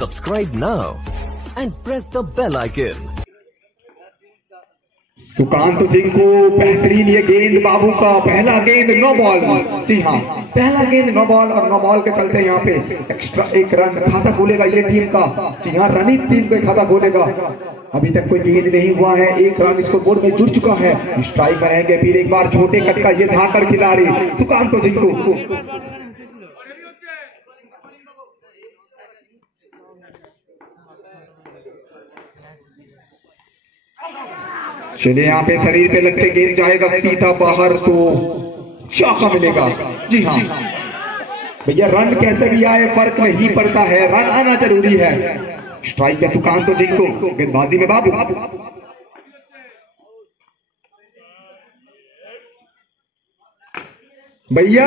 Subscribe now and press the bell icon. Sukant जिंको बेहतरीन ये गेंद बाबू का पहला गेंद नो बॉल। जी हाँ, पहला गेंद नो बॉल और नो बॉल के चलते यहाँ पे एक्स्ट्रा एक रन खाता खोलेगा ये टीम का। जी हाँ, रनित टीम का खाता खोलेगा। अभी तक कोई गेंद नहीं हुआ है, एक रन स्कोर बोर्ड में जुड़ चुका है। स्ट्राइक रहेंगे फिर एक बार छोटे कट का ये धाकर खिलाड़ी सुकांत जिंको। चलिए यहाँ पे शरीर पे लगते गेंद जाएगा सीधा बाहर तो चौका मिलेगा। जी हाँ भैया, रन कैसे भी आए फर्क नहीं पड़ता है, रन आना जरूरी है। स्ट्राइक पे सुकांत जिंको, गेंदबाजी में बाबू। भैया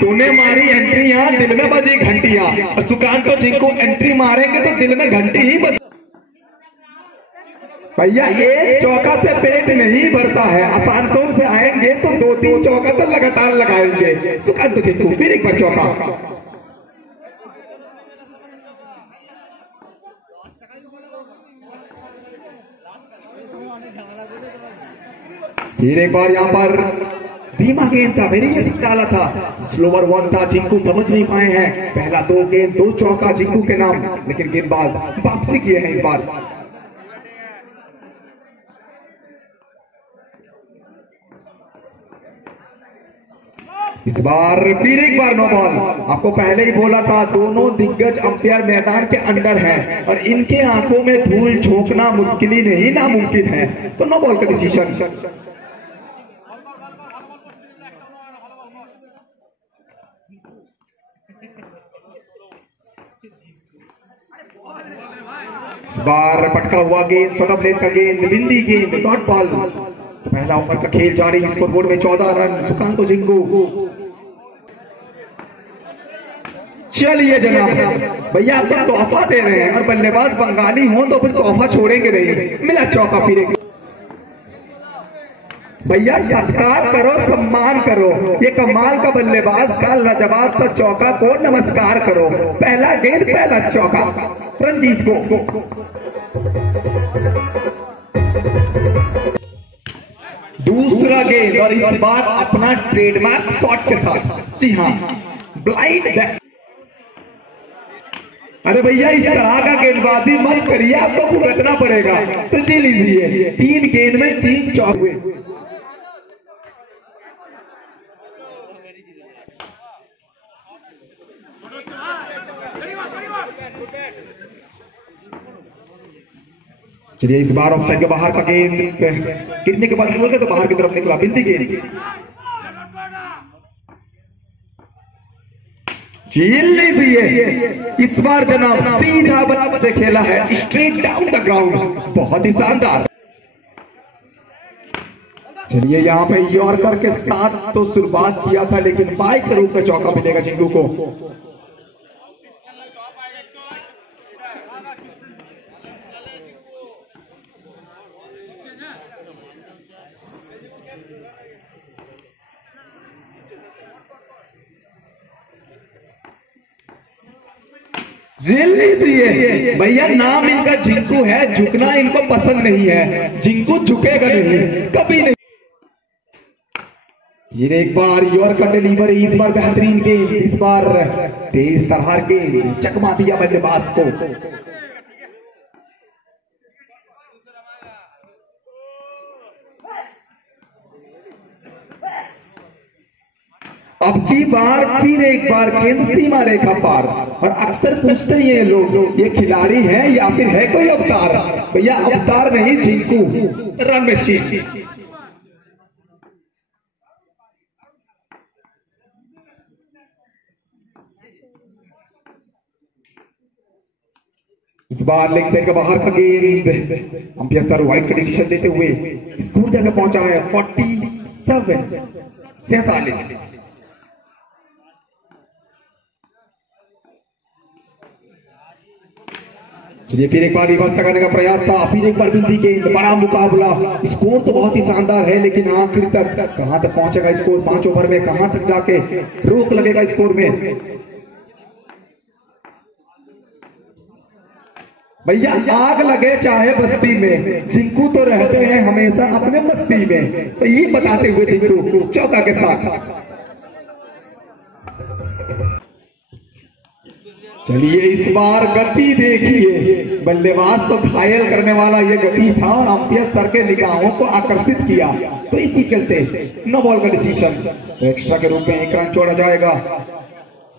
तूने मारी एंट्री, यहाँ दिल में बजी घंटियां। सुकांत जिंको एंट्री मारेंगे तो दिल में घंटी ही बज। भैया एक चौका से पेट नहीं भरता है, आसानसों से आएंगे तो 2-3 चौका तो लगातार लगाएंगे। सुकांत जिंको फिर एक बार चौका। फिर एक बार यहाँ पर धीमा गेंद था, वेरी ये डाला था, स्लोवर वन था, जिंकू समझ नहीं पाए हैं। पहला 2 गेंद 2 चौका जिंकू के नाम, लेकिन गेंदबाज वापसी किए हैं इस बार। इस बार फिर एक बार नो बॉल। आपको पहले ही बोला था दोनों दिग्गज अंपायर मैदान के अंदर हैं और इनके आंखों में धूल झोंकना मुश्किल ही नहीं नामुमकिन है। तो नो बॉल का डिसीजन। इस बार पटका हुआ गेंद, शॉर्ट ऑफ लेंथ का गेंद, बिंदी गेंद, डॉट बॉल। तो पहला ओवर का खेल जारी, स्कोर बोर्ड में 14 रन सुकांत जिंको। चलिए जनाब, भैया आप तो तोहफा दे रहे हैं और बल्लेबाज बंगाली हो तो फिर तोहफा छोड़ेंगे नहीं। मिला चौका फिर एक। भैया सत्कार करो, सम्मान करो, ये कमाल का बल्लेबाज का लाजवाब सा चौका को नमस्कार करो। पहला गेंद पहला चौका रंजीत को। दूसरा गेंद और इस बार अपना ट्रेडमार्क शॉट के साथ। जी हाँ, ब्लाइंड बैक। अरे भैया इस तरह का गेंदबाजी मत करिए, आपको भुगतना पड़ेगा। तो जी लीजिए, 3 गेंद में 3 चौके। चलिए इस बार ऑफसाइड के बाहर का गेंद गिरने के बाद हल्के से बाहर की तरफ निकला, बिंदी गेंद। झील लीजिए, इस बार जनाब सीधा बल्ले से खेला है, स्ट्रेट डाउन द ग्राउंड, बहुत ही शानदार। चलिए यहाँ पे यॉर्कर के साथ तो शुरुआत किया था, लेकिन बाइक के रूप में चौका मिलेगा जिंकू को। भैया नाम इनका जिंकू है, झुकना इनको पसंद नहीं है। जिंकू झुकेगा नहीं, कभी नहीं। ये एक बार यॉर्कर डिलीवरी, इस बार बेहतरीन गेंद, इस बार तेज तर्रार गेंद, चकमा दिया बल्लेबाज को। अब की बार फिर एक बार गेंद सीमा रेखा पार। और अक्सर पूछते हैं ये लोग, ये खिलाड़ी है या फिर है कोई अवतार? भैया अवतार नहीं, जिंकू रन मशीन। इस बार लेग साइड का बाहर का गेंद, अंपायर सर वाइड का डिसीजन देते हुए स्कोर जगह पहुंचा है 47। चलिए फिर एक बार रिवर्स लगाने का प्रयास था, फिर एक बार बिंदी गेंद, बड़ा मुकाबला। स्कोर तो बहुत ही शानदार है, लेकिन आखिर तक कहां तक पहुंचेगा स्कोर? 5 ओवर में कहां तक जाके रोक लगेगा स्कोर में? भैया आग लगे चाहे बस्ती में, जिंकू तो रहते हैं हमेशा अपने मस्ती में। तो ये बताते हुए जिंकू चौका के साथ। चलिए इस बार गति देखिए, बल्लेबाज को घायल करने वाला ये गति था और अंपायर सर के निगाहों को आकर्षित किया, तो इसी चलते नो बॉल का डिसीजन। तो एक्स्ट्रा के रूप में 1 रन छोड़ा जाएगा।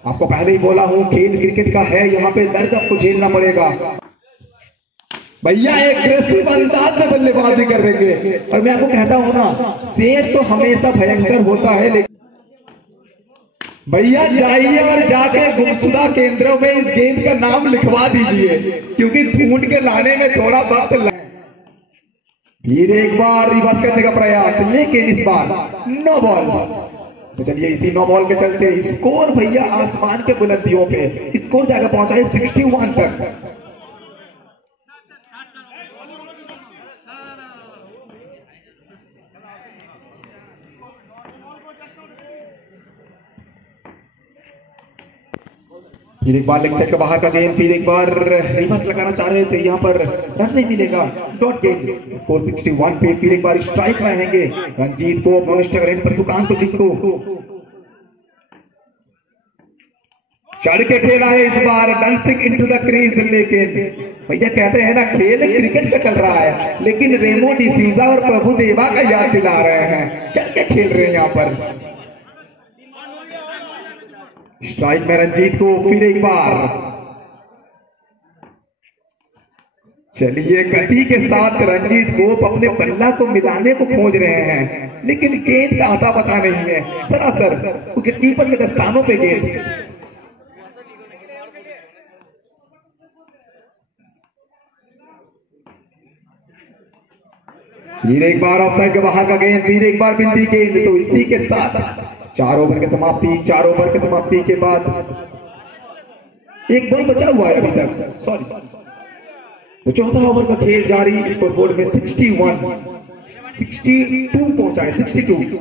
आपको पहले ही बोला हूं खेल क्रिकेट का है, यहाँ पे दर्द आपको झेलना पड़ेगा। भैया एग्रेसिव अंदाज में बल्लेबाजी कर देंगे, और मैं आपको कहता हूं ना, शेर तो हमेशा भयंकर होता है, लेकिन भैया जाइए और जाके गुमशुदा केंद्रों में इस गेंद का नाम लिखवा दीजिए, क्योंकि ढूंढ के लाने में थोड़ा वक्त लगा। फिर एक बार रिवर्स करने का प्रयास, लेकिन इस बार नो बॉल। तो चलिए इसी नो बॉल के चलते स्कोर भैया आसमान के बुलंदियों पे, स्कोर जाकर पहुंचा है 61 तक। फिर एक बार लेग साइड के बाहर का गेंद, फिर एक बार रिवर्स लगाना चाह रहे थे, यहाँ पर रन नहीं मिलेगा, डॉट गेंद। स्कोर 61 पे। फिर एक बार स्ट्राइक रहेंगे रंजीत को, रेंज पर सुकांत जिंकू चढ़ के खेला है इस बार, डांसिंग इनटू द क्रीज। लेकिन भैया कहते हैं ना खेल क्रिकेट का चल रहा है, लेकिन रेमो डिसीजा और प्रभु देवा का याद दिला रहे हैं, चल के खेल रहे हैं यहाँ पर। स्ट्राइक में रंजीत को, फिर एक बार। चलिए गति के साथ रंजीत को अपने बल्ला को मिलाने को खोज रहे हैं, लेकिन गेंद का आता पता नहीं है, सरासर विकेटकीपर के दस्तानों पे गेंद। फिर एक बार ऑफसाइड के बाहर का गेंद, फिर एक बार बिंदी गेंद। तो इसी के साथ 4 ओवर की समाप्ति। 4 ओवर की समाप्ति के बाद एक बॉल बचा हुआ है अभी तक, सॉरी। तो 14 ओवर का खेल जारी, स्कोर बोर्ड में 62 पहुंचा है, 62।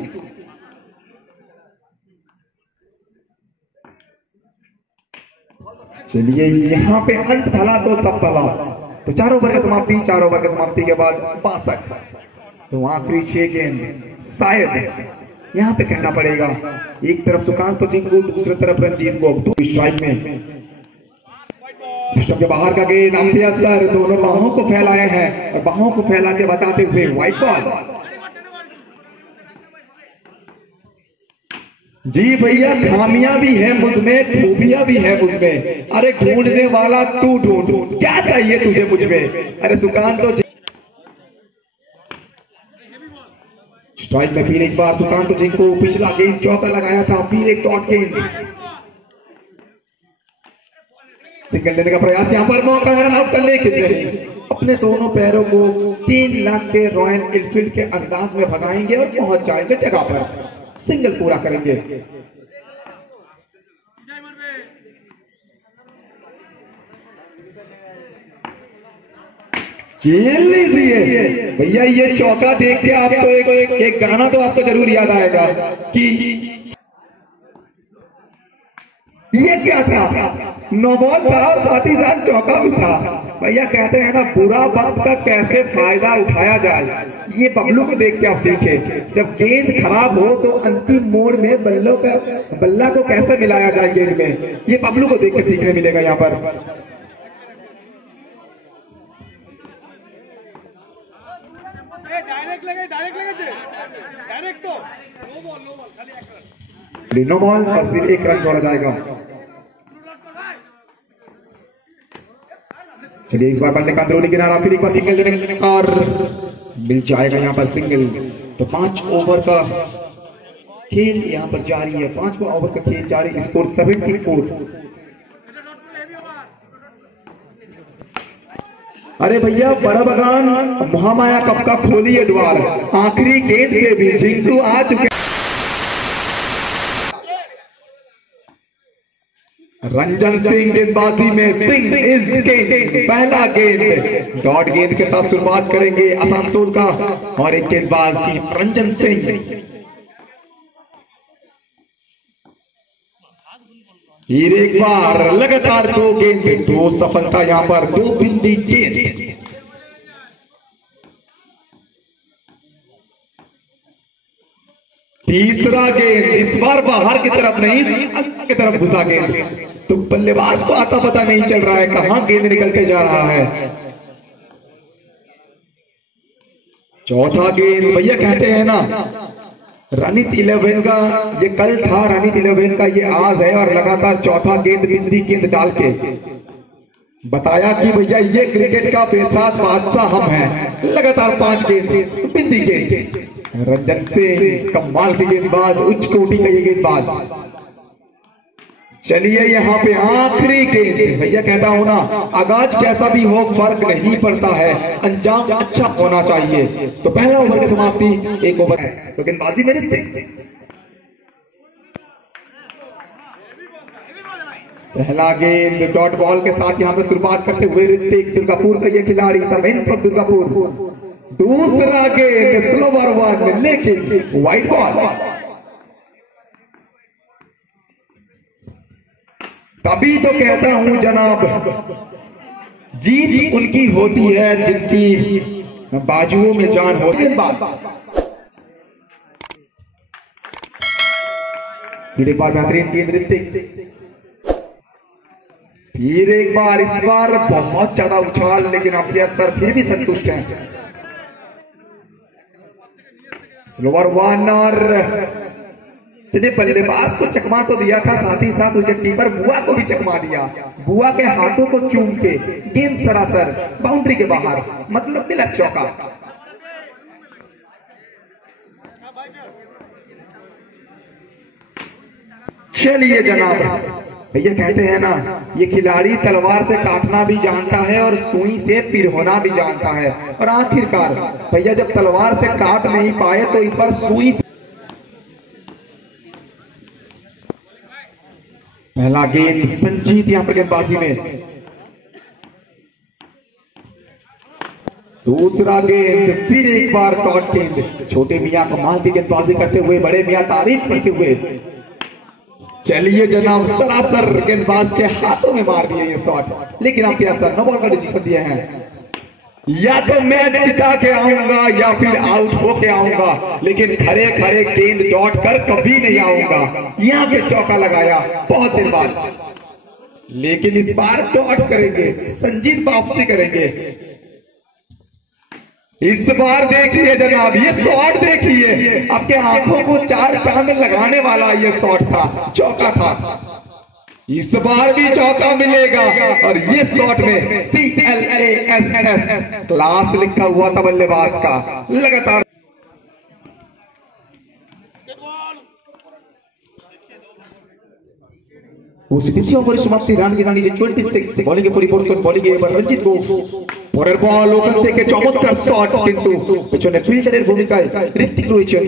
चलिए यहाँ पे अंत भला तो सब भला। तो 4 ओवर की समाप्ति। 4 ओवर की समाप्ति के बाद 62। तो आखिरी 6 गेंद, शायद यहाँ पे कहना पड़ेगा, एक तरफ सुकांत जिंकू, दूसरी तरफ रंजीत को। स्ट्राइक में के बाहर का गेंद, अंपायर सर दोनों बाहों को फैलाए हैं और बाहों को फैला के बताते हुए व्हाइट बॉल। जी भैया खामियां भी है मुझमें, खूबियां भी है मुझमें। अरे ढूंढने वाला तू ढूंढ, क्या चाहिए तुझे मुझमें। अरे सुकांत तो स्ट्राइक में फिर एक बार सुकांत जिंकू, पिछला गेंद चौका लगाया था, फिर एक डॉट गेंद। सिंगल लेने का प्रयास, यहाँ पर मौका है रन आउट करने के लिए। अपने दोनों पैरों को 3 लाख के रॉयल एनफील्ड के अंदाज में भगाएंगे और पहुंच जाएंगे जगह पर, सिंगल पूरा करेंगे। खेल लीजिए भैया, ये चौका देख के आप तो एक गाना तो आपको जरूर याद आएगा कि ये क्या था, नो बॉल था और साथ ही साथ चौका भी था। भैया कहते हैं ना, बुरा बात का कैसे फायदा उठाया जाए, ये बबलू को देख के आप सीखे। जब गेंद खराब हो तो अंतिम मोड़ में बल्ला को कैसे मिलाया जाए गेंद में, ये बबलू को देख के सीखने मिलेगा यहाँ पर। नो बॉल और सिर्फ 1 रन छोड़ा जाएगा। चलिए इस बार बल्ले का अंदरूनी किनारा, फिर एक बार सिंगल लेने और मिल जाएगा यहाँ पर सिंगल। तो 5 ओवर का खेल यहाँ पर जारी है, 5वां ओवर का खेल जारी, स्कोर 74। अरे भैया बड़ा बगान महामाया कप का खोलिए द्वार, आखिरी गेंद पे भी जिंकू आ चुके। रंजन सिंह गेंदबाजी में, सिंह इज किंग। पहला गेंद डॉट गेंद के साथ शुरुआत करेंगे आसनसोल का, और एक गेंदबाज रंजन सिंह। फिर एक बार लगातार 2 गेंद, 2 सफलता यहां पर, 2 बिंदी गेंद। तीसरा गेंद इस बार बाहर की तरफ नहीं, अंदर की तरफ घुसा गेंद, तो बल्लेबाज को आता पता नहीं चल रहा है कहां गेंद निकलते जा रहा है। चौथा गेंद, भैया कहते हैं ना रणनीत 11 का ये कल था, रणनीत 11 का ये आज है, और लगातार चौथा गेंद बिंदी गेंद डाल के बताया कि भैया ये क्रिकेट का बेसात बादशाह हम हैं। लगातार 5 गेंद बिंदी गेंद, रंजन से कमाल के गेंदबाज, उच्च कोटि का ये गेंदबाज। चलिए यहाँ पे आखिरी गेंद, भैया कहता हूं ना आगाज कैसा भी हो फर्क नहीं पड़ता है, अंजाम अच्छा होना चाहिए। तो पहला ओवर की समाप्ति, 1 ओवर है तो गेंदबाजी में ऋतिक। पहला गेंद डॉट बॉल के साथ यहाँ पे शुरुआत करते हुए ऋतिक, दुर्गापुर का ये खिलाड़ी, दुर्गापुर। दूसरा गेंद स्लोवर 1, लेकिन वाइट बॉल। तभी तो कहता हूं जनाब, जीत उनकी होती है जिनकी बाजुओं में जान होती है। फिर एक बार बेहतरीन गेंद ऋतिक, फिर एक बार, इस बार बहुत ज्यादा उछाल, लेकिन अंपायर सर फिर भी संतुष्ट हैं। स्लोवर 1 और चलिए बल्लेबाज को चकमा तो दिया था, साथ ही साथ विकेट कीपर बुआ को भी चकमा दिया। बुआ के हाथों को चूम के गेंद सरासर बाउंड्री के बाहर, मतलब मिला चौका। चलिए जनाब, भैया कहते हैं ना ये खिलाड़ी तलवार से काटना भी जानता है और सुई से पिरोना भी जानता है, और आखिरकार भैया जब तलवार से काट नहीं पाए तो इस बार सुई से। पहला गेंद संजीत यहां पर गेंदबाजी में, दूसरा गेंद, फिर एक बार डॉट गेंद। छोटे मियां कमाल की गेंदबाजी करते हुए, बड़े मियां तारीफ करते हुए। चलिए जनाब, सरासर गेंदबाज के हाथों में मार दिए ये शॉट, लेकिन अंपायर सर नो बॉल का डिसीजन दिए हैं। या तो मैच जिता के आऊंगा या फिर आउट होके आऊंगा, लेकिन खड़े खड़े गेंद डॉट कर कभी नहीं आऊंगा। यहां पे चौका लगाया बहुत दिन बाद, लेकिन इस बार डॉट करेंगे, संजीत वापसी करेंगे। इस बार देखिए जनाब, ये शॉट देखिए, आपके आंखों को 4 चांद लगाने वाला ये शॉट था, चौका था। इस बार भी चौका मिलेगा, और ये शॉट में CLASS क्लास लिखा हुआ था बल्लेबाज का। लगातार द्वितीय ओवर समाप्ति, রান যে 26 বোলিংয়ে পরিবর্তন, বোলিংয়ে এবার রঞ্জিত ঘোষ। পরের বল ওখান থেকে চমৎকার শট, কিন্তু পেছনে ফিল্ডারের ভূমিকায় ঋত্বিক রয়েছে।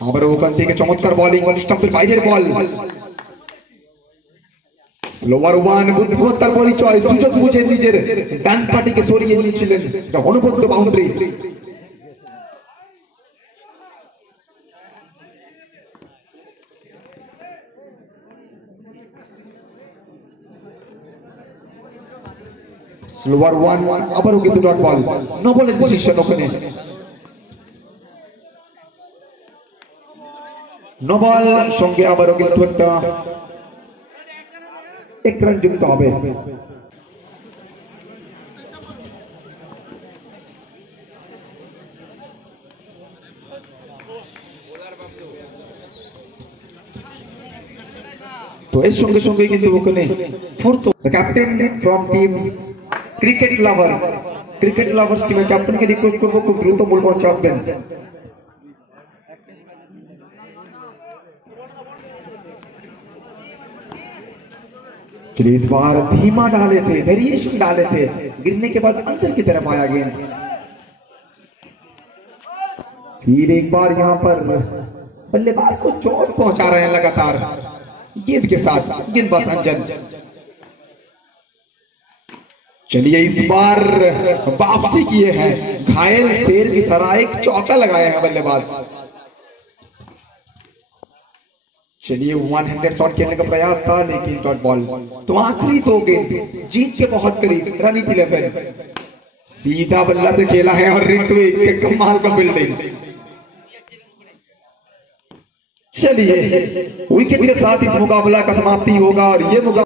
আবার ওখান থেকে চমৎকার বোলিং, স্টাম্পের বাইরের বল। স্লোয়ার 1 বুদ্ধিমত্তার পরিচয়, সুযোগ বুঝে নিজের ডান পাটিকে সরিয়ে নিয়েছিলেন, এটা অনুবদ্ধ বাউন্ডারি। স্লোয়ার 1 আবারও কিন্তু ডট বল, নো বলের ডিসিশন ওখানে। নো বল সঙ্গে আবারও কিন্তু একটা 1 রান যুক্ত হবে। তো এর সঙ্গে সঙ্গে কিন্তু ওখানে fourth captain from team cricket lovers টিমের ক্যাপ্টেনকে রিকোয়েস্ট করবো খুব দ্রুত বল পৌঁছে আসবেন। इस बार धीमा डाले थे, वेरिएशन डाले थे, गिरने के बाद अंदर की तरफ आया गेंद। फिर एक बार यहां पर बल्लेबाज को चोट पहुंचा रहे हैं लगातार गेंद के साथ गेंदबाज अंजन। चलिए इस बार वापसी किए हैं घायल शेर की सराय, एक चौका लगाए हैं बल्लेबाज। चलिए वन हैंडेड शॉट खेलने का प्रयास था लेकिन डॉट बॉल। तो आखिरी 2 गेंद जीत के बहुत करीब। रणनीति 11 सीधा बल्ला से खेला है और ऋत्विक के कमाल का फील्डिंग। चलिए विकेट के साथ इस मुकाबला का समाप्ति होगा और ये मुकाबला